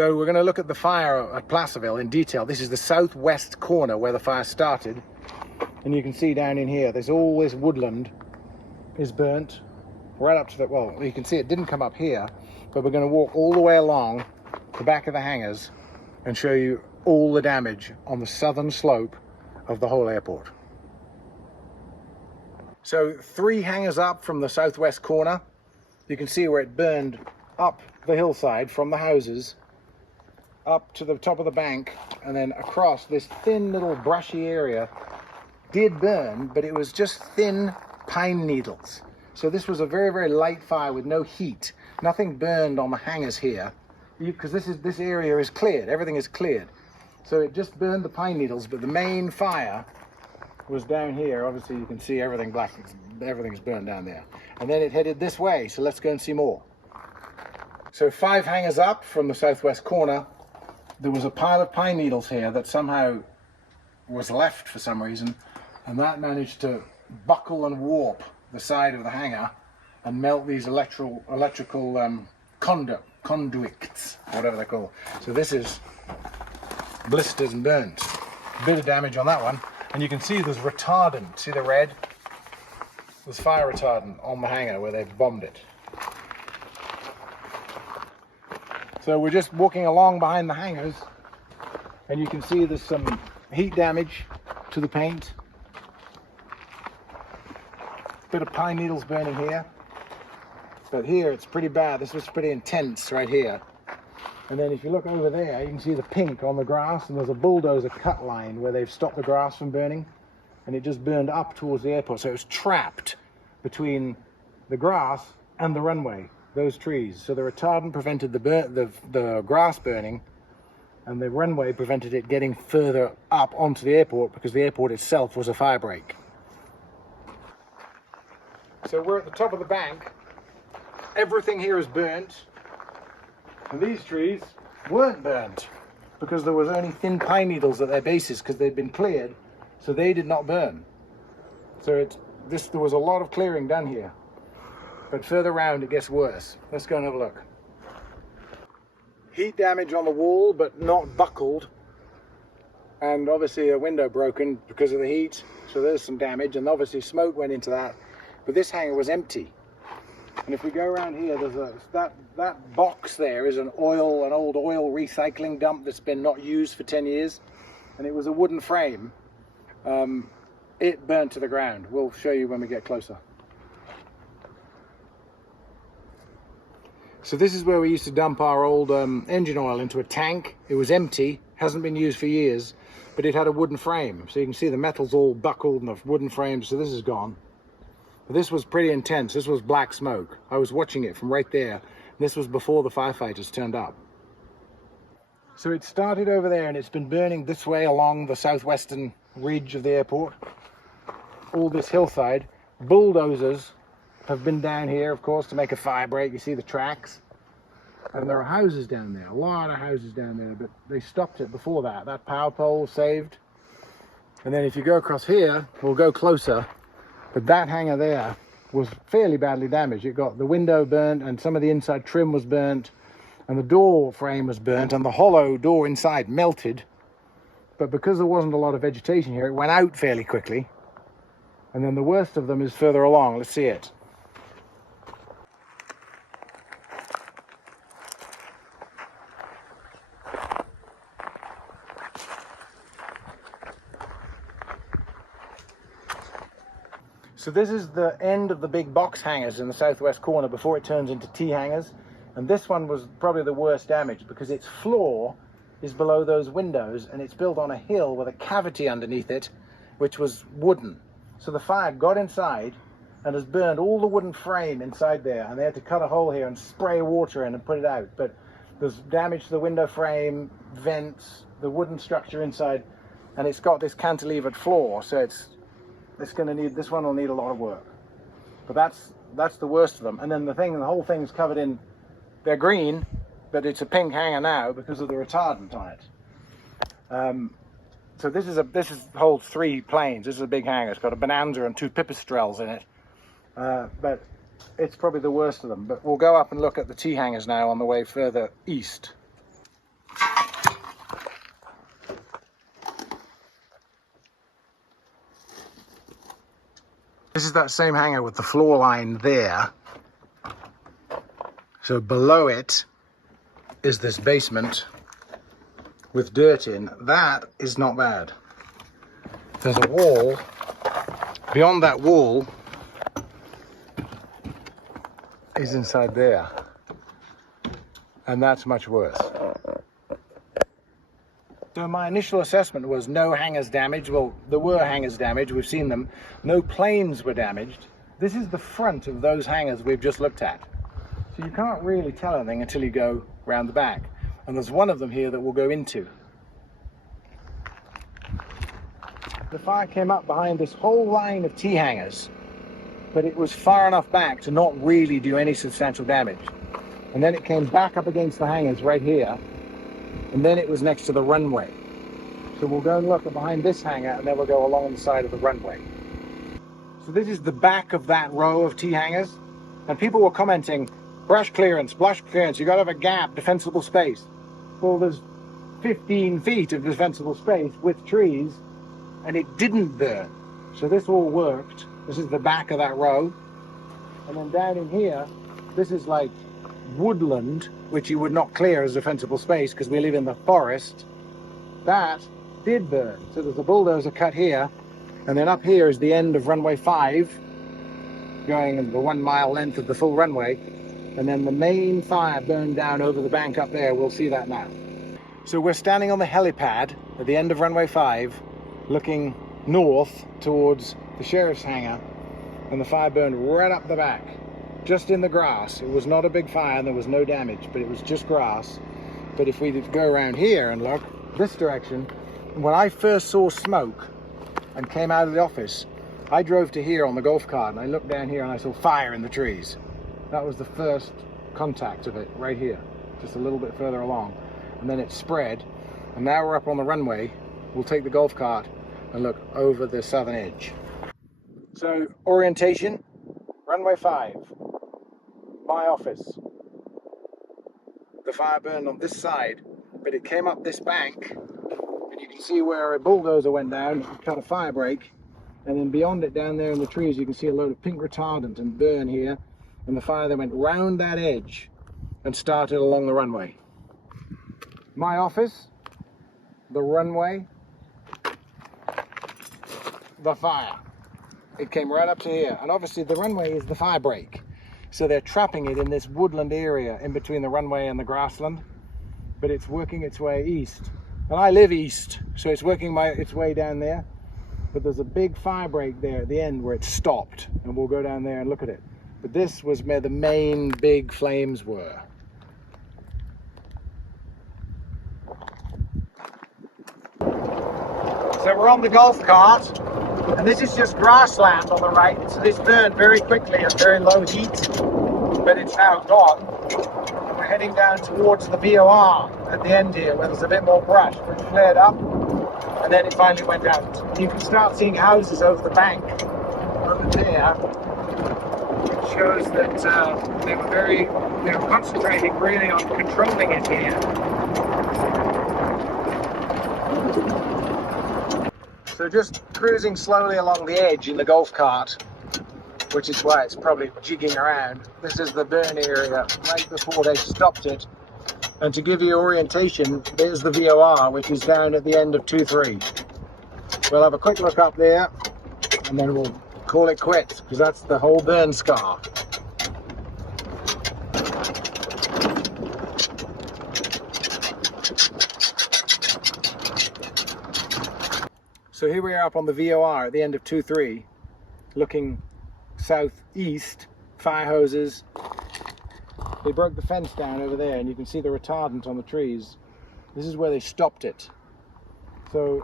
So we're going to look at the fire at Placerville in detail. This is the southwest corner where the fire started. And you can see down in here, there's all this woodland is burnt right up to the, well, you can see it didn't come up here, but we're going to walk all the way along the back of the hangars and show you all the damage on the southern slope of the whole airport. So 3 hangars up from the southwest corner, you can see where it burned up the hillside from the houses up to the top of the bank, and then across this thin little brushy area did burn, but it was just thin pine needles. So this was a very, very light fire with no heat. Nothing burned on the hangars here, because this area is cleared, everything is cleared. So it just burned the pine needles, but the main fire was down here. Obviously you can see everything black, everything's burned down there. And then it headed this way, so let's go and see more. So 5 hangars up from the southwest corner, there was a pile of pine needles here that somehow was left for some reason, and that managed to buckle and warp the side of the hangar and melt these electrical conduits, whatever they're called. So this is blistered and burnt. A bit of damage on that one. And you can see there's retardant. See the red? There's fire retardant on the hangar where they've bombed it. So we're just walking along behind the hangars, and you can see there's some heat damage to the paint. Bit of pine needles burning here, but here it's pretty bad. This was pretty intense right here. And then if you look over there, you can see the pink on the grass, and there's a bulldozer cut line where they've stopped the grass from burning, and it just burned up towards the airport. So it was trapped between the grass and the runway, those trees. So the retardant prevented the grass burning, and the runway prevented it getting further up onto the airport, because the airport itself was a fire break. So we're at the top of the bank. Everything here is burnt. And these trees weren't burnt because there was only thin pine needles at their bases because they'd been cleared, so they did not burn. So there was a lot of clearing done here. But further around it gets worse. Let's go and have a look. Heat damage on the wall, but not buckled. And obviously a window broken because of the heat. So there's some damage, and obviously smoke went into that. But this hangar was empty. And if we go around here, there's that box there is an old oil recycling dump that's been not used for 10 years. And it was a wooden frame. It burnt to the ground. We'll show you when we get closer. So this is where we used to dump our old engine oil into a tank. It was empty, hasn't been used for years, but it had a wooden frame. So you can see the metal's all buckled and the wooden frame, so this is gone. But this was pretty intense. This was black smoke. I was watching it from right there. This was before the firefighters turned up. So it started over there, and it's been burning this way along the southwestern ridge of the airport. All this hillside. Bulldozers have been down here, of course, to make a fire break. You see the tracks. And there are houses down there, a lot of houses down there, but they stopped it before that. That power pole was saved. And then if you go across here, we'll go closer, but that hangar there was fairly badly damaged. It got the window burnt, and some of the inside trim was burnt, and the door frame was burnt, and the hollow door inside melted. But because there wasn't a lot of vegetation here, it went out fairly quickly. And then the worst of them is further along. Let's see it. So this is the end of the big box hangars in the southwest corner before it turns into T hangars. And this one was probably the worst damage because its floor is below those windows, and it's built on a hill with a cavity underneath it, which was wooden. So the fire got inside and has burned all the wooden frame inside there, and they had to cut a hole here and spray water in and put it out. But there's damage to the window frame, vents, the wooden structure inside, and it's got this cantilevered floor, so this one will need a lot of work. But that's the worst of them. And then the whole thing's covered in, they're green, but it's a pink hangar now because of the retardant on it. So this holds 3 planes. This is a big hangar. It's got a Bonanza and 2 Pipistrelles in it. But it's probably the worst of them. But we'll go up and look at the T hangars now on the way further east. This is that same hangar with the floor line there. So below it is this basement with dirt in. That is not bad. There's a wall. Beyond that wall is inside there. And that's much worse. So my initial assessment was no hangars damaged. Well, there were hangars damaged, we've seen them. No planes were damaged. This is the front of those hangars we've just looked at. So you can't really tell anything until you go round the back. And there's one of them here that we'll go into. The fire came up behind this whole line of T hangars, but it was far enough back to not really do any substantial damage. And then it came back up against the hangars right here, and then it was next to the runway. So we'll go and look behind this hangar, and then we'll go along the side of the runway. So this is the back of that row of T hangars, and people were commenting, brush clearance, you got to have a gap, defensible space. Well, there's 15 feet of defensible space with trees, and it didn't burn. So this all worked. This is the back of that row. And then down in here, this is like woodland, which you would not clear as defensible space because we live in the forest. That did burn. So there's a bulldozer cut here, and then up here is the end of runway 5, going the 1 mile length of the full runway. And then the main fire burned down over the bank up there. We'll see that now. So we're standing on the helipad at the end of runway 5, looking north towards the sheriff's hangar, and the fire burned right up the back, just in the grass. It was not a big fire and there was no damage, but it was just grass. But if we go around here and look this direction, when I first saw smoke and came out of the office, I drove to here on the golf cart and I looked down here and I saw fire in the trees. That was the first contact of it right here, just a little bit further along, and then it spread, and now we're up on the runway. We'll take the golf cart and look over the southern edge. So orientation, runway 5, my office. The fire burned on this side, but it came up this bank, and you can see where a bulldozer went down and cut a fire break, and then beyond it down there in the trees you can see a load of pink retardant and burn here, and the fire then went round that edge and started along the runway. My office, the runway, the fire. It came right up to here, and obviously the runway is the fire break, so they're trapping it in this woodland area in between the runway and the grassland, but it's working its way east, and I live east, so it's working its way down there. But there's a big fire break there at the end where it stopped, and we'll go down there and look at it. But this was where the main big flames were. So we're on the golf cart, and this is just grassland on the right. So this burned very quickly at very low heat, but it's now gone. And we're heading down towards the VOR at the end here, where there's a bit more brush, but it flared up, and then it finally went out. You can start seeing houses over the bank, over there, which shows that they were concentrating really on controlling it here. So just cruising slowly along the edge in the golf cart, which is why it's probably jigging around. This is the burn area right before they stopped it. And to give you orientation, there's the VOR, which is down at the end of 2-3. We'll have a quick look up there, and then we'll call it quits, because that's the whole burn scar. So here we are up on the VOR at the end of 2-3, looking southeast, fire hoses. They broke the fence down over there, and you can see the retardant on the trees. This is where they stopped it. So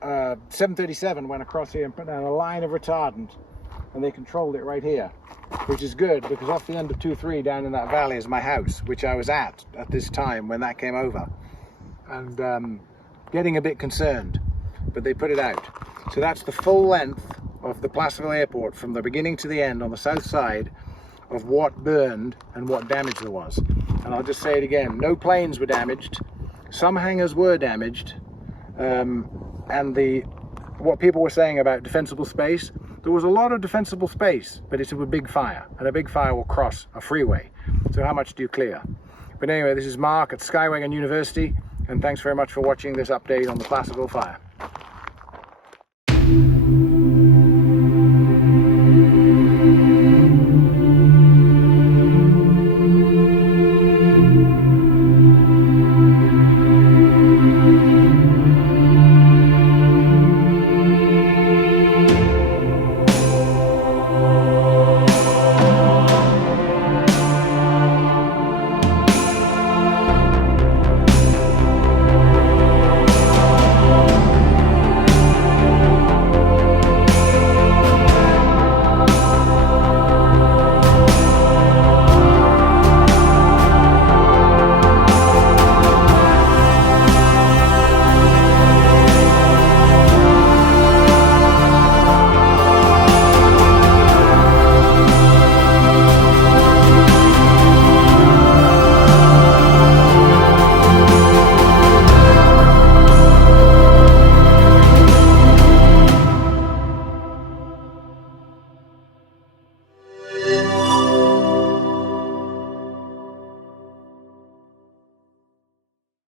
737 went across here and put down a line of retardant, and they controlled it right here, which is good, because off the end of 2-3 down in that valley is my house, which I was at this time when that came over. And getting a bit concerned, but they put it out. So that's the full length of the Placerville Airport from the beginning to the end on the south side of what burned and what damage there was. And I'll just say it again, no planes were damaged, some hangars were damaged, and the what people were saying about defensible space, there was a lot of defensible space, but it's a big fire, and a big fire will cross a freeway. So how much do you clear? But anyway, this is Mark at Skywagon University, and thanks very much for watching this update on the Placerville fire.